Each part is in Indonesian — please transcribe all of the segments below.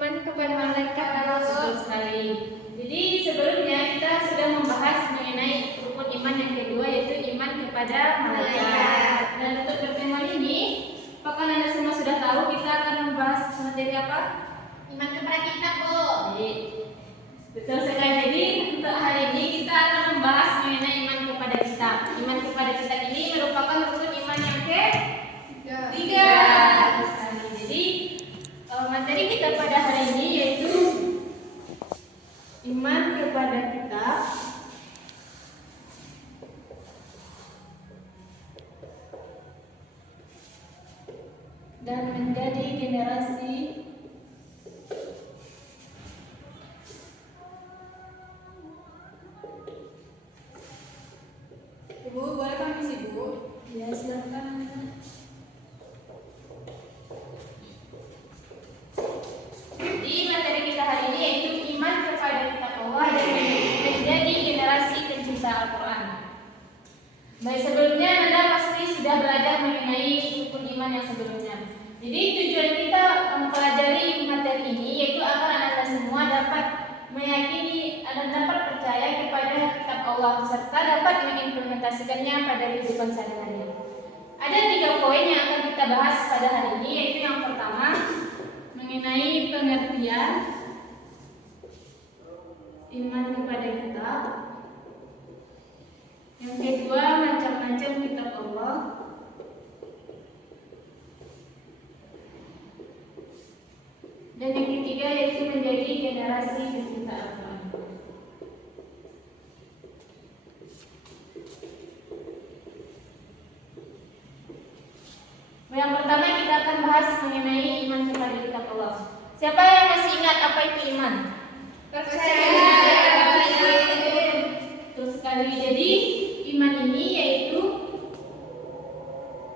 Iman kepada malaikat Allah. Betul sekali. Jadi sebelumnya kita sudah membahas mengenai rukun iman yang kedua, yaitu iman kepada malaikat. Dan untuk pertemuan ini, apakah Anda semua sudah tahu kita akan membahas materi apa? Iman kepada kitab, Bu. Baik. Betul sekali. Jadi untuk hari ini kita akan membahas mengenai iman kepada kitab. Iman kepada kitab ini merupakan rukun iman yang ketiga. Jadi materi kita pada hari ini yaitu iman kepada kitab dan menjadi generasi Ibu, boleh kami sih, Bu? ya silakan. Jadi materi kita hari ini yaitu iman kepada kitab Allah dan menjadi generasi pencinta Al-Quran. Baik, sebelumnya Anda pasti sudah belajar mengenai rukun iman yang sebelumnya. Jadi tujuan kita mempelajari materi ini yaitu agar Anda semua dapat meyakini dan dapat percaya kepada kitab Allah serta dapat mengimplementasikannya pada kehidupan sehari-hari. Ada 3 poin yang akan kita bahas pada hari ini, yaitu yang pertama mengenai pengertian iman kepada kitab, yang kedua macam-macam kitab Allah, dan yang ketiga yaitu menjadi generasi pencinta Al-Quran. Yang pertama kita akan bahas mengenai iman kepada kitab Allah. Siapa yang masih ingat apa itu iman? Percaya. Betul sekali. Jadi iman ini yaitu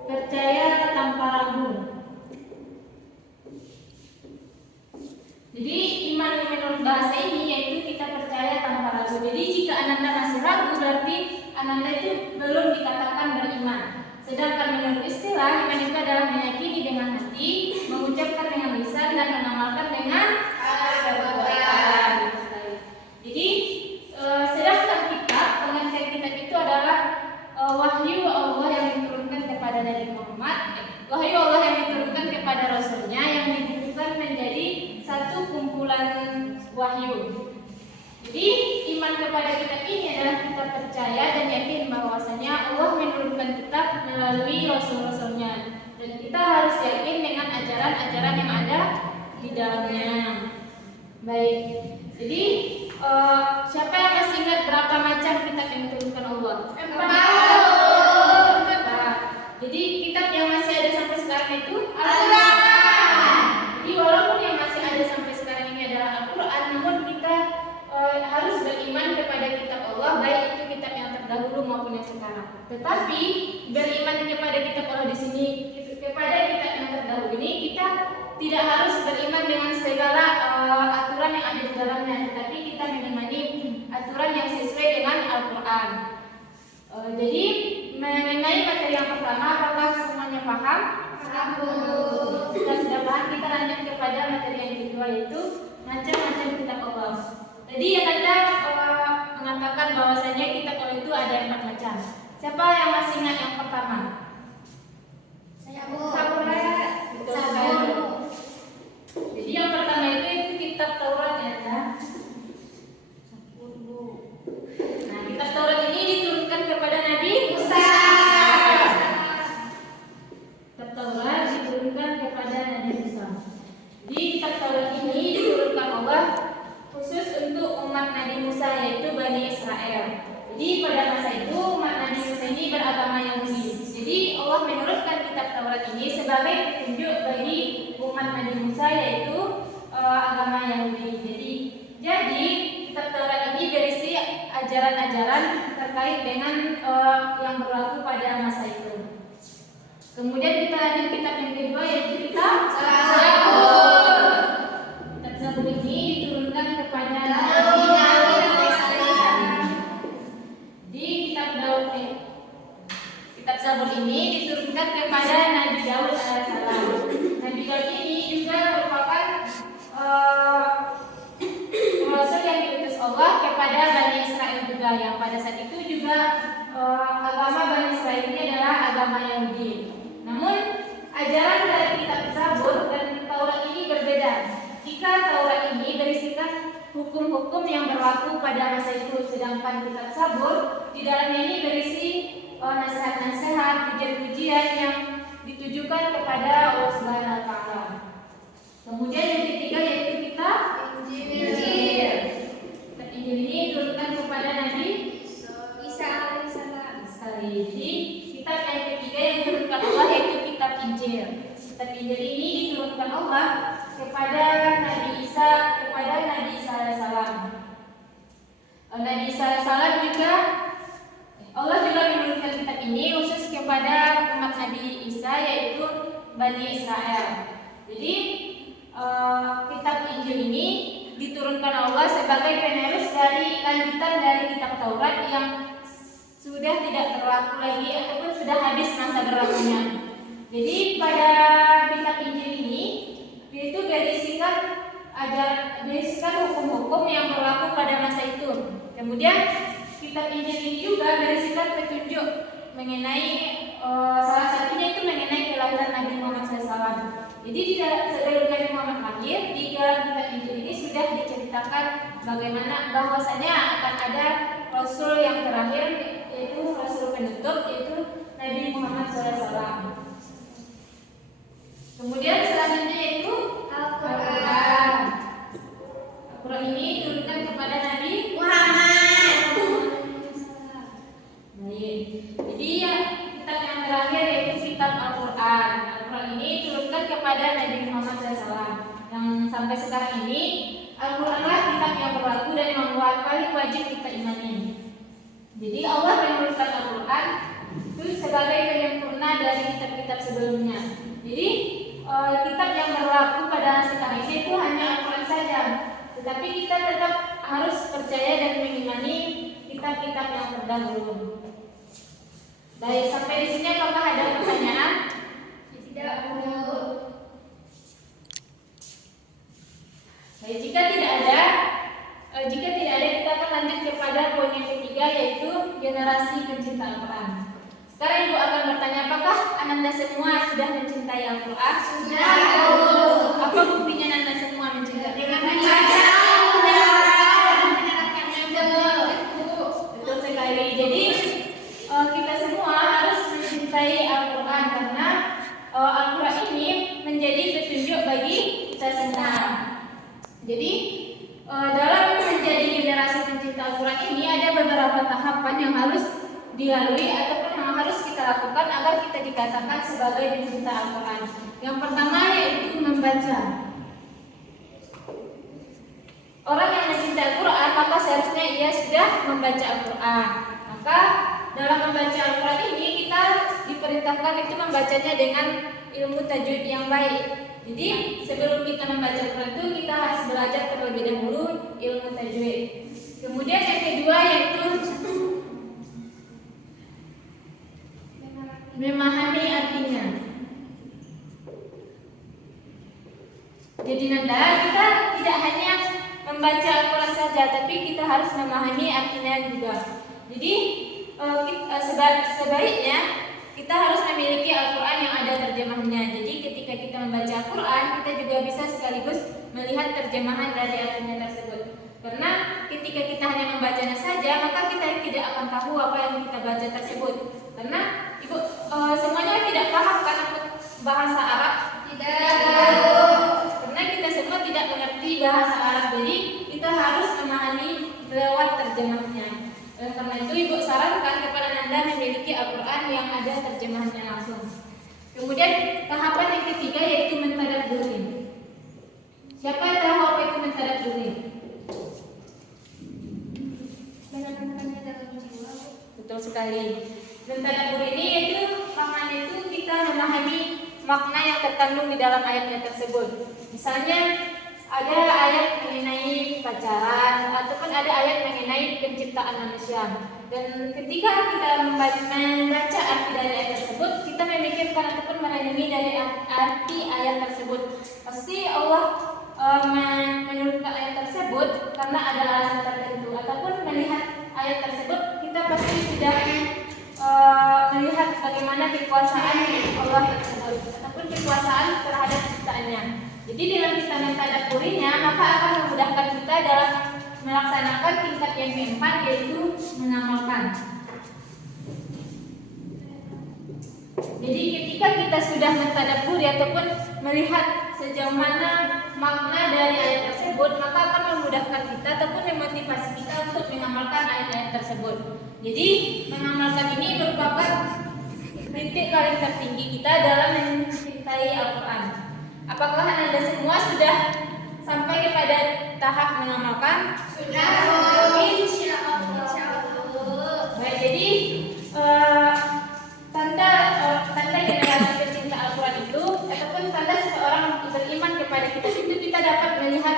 percaya tanpa ragu. Jadi iman menurut bahasa ini yaitu kita percaya tanpa ragu. Jadi jika Ananda masih ragu berarti Ananda itu belum dikatakan beriman. Sedangkan menurut istilah iman itu adalah meyakini dengan hati, mengucapkan dengan lisan dan mengamalkan dengan perbuatan. Jadi sedangkan kitab, pengertian kitab itu adalah wahyu Allah yang diturunkan kepada Nabi Muhammad, wahyu Allah yang diturunkan kepada Rasulnya yang dibutuhkan menjadi satu kumpulan wahyu. Jadi iman kepada kitab ini adalah kita percaya dan yakin bahwasanya Allah menurunkan kitab melalui rasul-rasulnya dan kita harus yakin dengan ajaran-ajaran yang ada di dalamnya. Baik. Jadi siapa yang masih ingat berapa macam kitab yang diturunkan Allah? 4. Jadi kitab yang masih ada sampai sekarang itu Al-Quran. Jadi walaupun yang masih ada sampai sekarang ini adalah Al-Quran, namun kita harus beriman kepada kitab Allah, baik itu kitab yang terdahulu maupun yang sekarang. Tetapi beriman kepada kitab Allah di sini, kepada kitab yang terdahulu ini, kita tidak harus beriman dengan segala aturan yang ada di dalamnya, tetapi kita mengimani aturan yang sesuai dengan Al-Quran. Jadi mengenai materi yang pertama, apakah semuanya paham? Paham. Kita sudah paham, kita lanjut kepada materi yang kedua yaitu macam-macam kitab Allah. Jadi yang ada mengatakan bahwasanya kitab Allah itu ada 4 macam. Siapa yang masih ingat yang pertama? Saya, Bu. Betul sekali. Jadi yang pertama itu kitab Taurat ya, Nah, kitab Taurat ini diturunkan kepada Nabi Musa. Kitab Taurat diturunkan kepada Nabi Musa. Jadi kitab Taurat ini diturunkan Allah khusus untuk umat Nabi Musa yaitu Bani Israel. Jadi pada masa itu umat Nabi Musa ini beragama Yahudi. Jadi Allah menurunkan kitab Taurat ini sebagai petunjuk bagi umat Nabi Musa yaitu agama Yahudi. Jadi kitab Taurat ini berisi ajaran-ajaran terkait dengan yang berlaku pada masa itu. Kemudian kita lanjut kitab yang kedua yaitu kitab Zabur. Kitab Zabur ini diturunkan kepada Nabi Daud alaihissalam. Di kitab Zabur ini diturunkan kepada Nabi Daud alaihissalam. Nabi Daud ini juga merupakan pada saat itu juga agama Bani Israel ini adalah agama Yahudi. Namun ajaran dari kitab Zabur dan Taurat ini berbeda. Jika Taurat ini berisikan hukum-hukum yang berlaku pada masa itu, sedangkan kitab Zabur di dalamnya ini berisi nasihat-nasihat, pujian-pujian yang ditujukan kepada Allah Subhanahu wa taala. Kemudian yang ketiga yaitu kitab Injil. Kitab Injil ini diturunkan kepada Nabi Isa alaihissalam. Jadi kitab yang ketiga yang diturunkan Allah yaitu kitab Injil. Kitab Injil ini diturunkan Allah kepada Nabi Isa alaihissalam. Nabi Isa alaihissalam juga Allah juga menurunkan kitab ini khusus kepada umat Nabi Isa yaitu Bani Israel. Jadi kitab Injil ini diturunkan Allah sebagai penerus dari lanjutan dari kitab Taurat yang sudah tidak berlaku lagi ataupun sudah habis masa berlakunya. Jadi pada kitab Injil ini itu berisikan hukum-hukum yang berlaku pada masa itu. Kemudian kitab Injil ini juga berisikan petunjuk mengenai salah satunya itu mengenai kelahiran Nabi Muhammad SAW. Jadi sebelum Nabi Muhammad lahir, di dalam kitab Injil ini sudah diceritakan bagaimana bahwasanya akan ada Rasul yang terakhir, yaitu Rasul penutup, yaitu Nabi Muhammad SAW. Kemudian selanjutnya yaitu Al-Quran. Al-Quran ini diturunkan kepada Nabi Muhammad. Baik. Jadi ya, kitab yang terakhir yaitu kitab Al-Quran. Al-Quran ini diturunkan kepada Nabi Muhammad SAW. Yang sampai sekarang ini Al-Quranlah kitab yang berlaku dan yang paling wajib kita imani. Jadi Allah menurunkan Al-Quran itu sebagai penyempurna dari kitab-kitab sebelumnya. Jadi kitab yang berlaku pada sekarang ini itu hanya Al-Quran saja. Tetapi kita tetap harus percaya dan mengimani kitab-kitab yang terdahulu. Baik, sampai di sini apakah ada pertanyaan? Tidak perlu. Baik, jika tidak ada kita akan lanjut kepada poin yang ketiga yaitu generasi pencinta Al-Quran. Sekarang Ibu akan bertanya, apakah Ananda semua sudah mencintai Al-Quran? Sudah. Apa buktinya Ananda semua mencintai? Dengan membaca dan menerapkannya. Betul sekali. Jadi kita semua harus mencintai Al-Quran karena Al-Quran ini menjadi petunjuk bagi kita semua. Jadi dalam menjadi generasi pencinta Al-Quran ini ada beberapa tahapan yang harus dilalui ataupun yang harus kita lakukan agar kita dikatakan sebagai pencinta Al-Quran. Yang pertama yaitu membaca. Orang yang mencintai Al-Quran maka seharusnya ia sudah membaca Al-Quran. Maka dalam membaca Al-Quran ini kita diperintahkan itu membacanya dengan ilmu tajwid yang baik. Jadi sebelum kita membaca Al-Quran itu kita harus belajar terlebih dahulu ilmu tajwid. Kemudian yang kedua yaitu memahami artinya. Jadi Nanda, kita tidak hanya membaca Al-Quran saja, tapi kita harus memahami artinya juga. Jadi sebaiknya kita harus memiliki Al-Quran yang ada terjemahannya. Jadi ketika kita membaca Al-Quran, kita juga bisa sekaligus melihat terjemahan dari artinya tersebut. Karena ketika kita hanya membacanya saja, maka kita tidak akan tahu apa yang kita baca tersebut. Karena Ibu semuanya tidak paham kan bahasa Arab? Tidak. Karena kita semua tidak mengerti bahasa Arab, jadi kita harus memahami lewat terjemahnya. Karena itu Ibu sarankan kepada Anda memiliki Al-Quran yang ada terjemahannya langsung. Kemudian tahapan yang ketiga yaitu mentadabburi. Siapa yang tahu apa itu mentadabburi? Menanamkannya dalam jiwa. Betul sekali. Mentadabburi ini yaitu maknanya itu kita memahami makna yang terkandung di dalam ayatnya tersebut. Misalnya ada ayat mengenai pacaran ataupun ada ayat mengenai penciptaan manusia. Dan ketika kita membaca arti dari ayat tersebut, kita memikirkan ataupun merenungi dari arti ayat tersebut. Pasti Allah menurunkan ayat tersebut karena ada alasan tertentu ataupun melihat ayat tersebut kita melaksanakan tingkat yang keempat, yaitu mengamalkan. Jadi ketika kita sudah mentadabburi ataupun melihat sejauh mana makna dari ayat tersebut, maka akan memudahkan kita ataupun memotivasi kita untuk mengamalkan ayat-ayat tersebut. Jadi mengamalkan ini merupakan titik paling tertinggi kita dalam mencintai Al-Quran. Apakah Anda semua sudah sampai kepada tahap mengamalkan? Sudah. Insyaallah. Baik, jadi tanda generasi pecinta Al-Quran itu ataupun tanda seseorang beriman kepada kita itu kita dapat melihat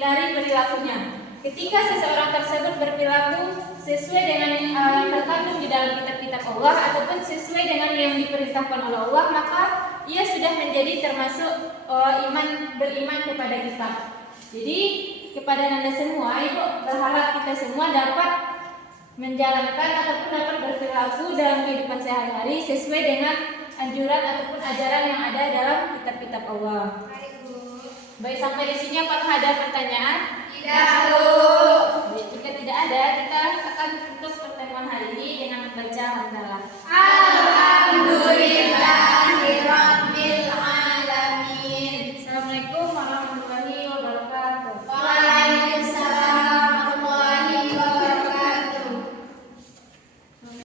dari perilakunya. Ketika seseorang tersebut berperilaku sesuai dengan yang terkandung di dalam kitab-kitab Allah ataupun sesuai dengan yang diperintahkan oleh Allah, maka ia sudah menjadi termasuk beriman kepada kitab. Jadi kepada Anda semua, Ibu berharap kita semua dapat menjalankan ataupun dapat berperilaku dalam kehidupan sehari-hari sesuai dengan anjuran ataupun ajaran yang ada dalam kitab-kitab Allah. Baik, Bu. Baik, sampai di sini apakah ada pertanyaan? Tidak, Bu. Baik, jika tidak ada, kita akan tutup pertemuan hari ini dengan membaca hamdalah. Alhamdulillah.